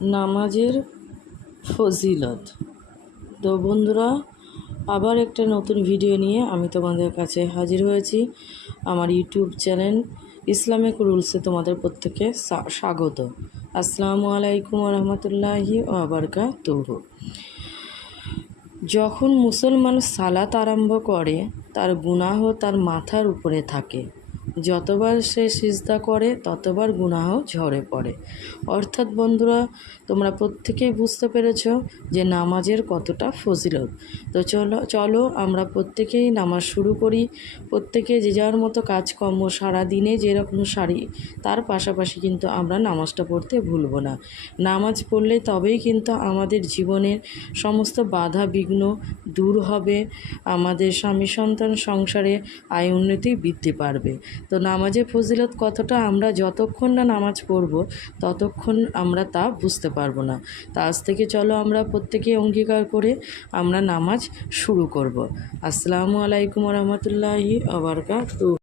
নামাজের ফজিলত। তো বন্ধুরা, আবার একটা নতুন ভিডিও নিয়ে আমি তোমাদের কাছে হাজির হয়েছি। আমার ইউটিউব চ্যানেল ইসলামিক রুলসে তোমাদের প্রত্যেককে স্বাগত। আসসালামু আলাইকুম রহমতুল্লাহি ওয়াবারাকাতুহু। যখন মুসলমান সালাত আরম্ভ করে, তার গুনাহ তার মাথার উপরে থাকে। যতবার সে সিজদা করে ততবার গুনাহ ঝরে পড়ে। অর্থাৎ বন্ধুরা, তোমরা প্রত্যেকেই বুঝতে পেরেছ যে নামাজের কতটা ফজিলত। তো চলো আমরা প্রত্যেকেই নামাজ শুরু করি। প্রত্যেকে যে যার মতো কাজকর্ম সারাদিনে যেরকম সারি, তার পাশাপাশি কিন্তু আমরা নামাজটা পড়তে ভুলব না। নামাজ পড়লে তবেই কিন্তু আমাদের জীবনের সমস্ত বাধা বিঘ্ন দূর হবে, আমাদের স্বামী সন্তান সংসারে আয় উন্নতি বৃদ্ধি পারবে। তো নামাজের ফজিলত কতটা আমরা যতক্ষণ না নামাজ পড়ব ততক্ষণ আমরা তা বুঝতে পারবো না। তা আজ থেকে চলো আমরা প্রত্যেকে অঙ্গীকার করে আমরা নামাজ শুরু করব। আসসালামু আলাইকুম রহমতুল্লাহি ওয়া বারাকাতুহু।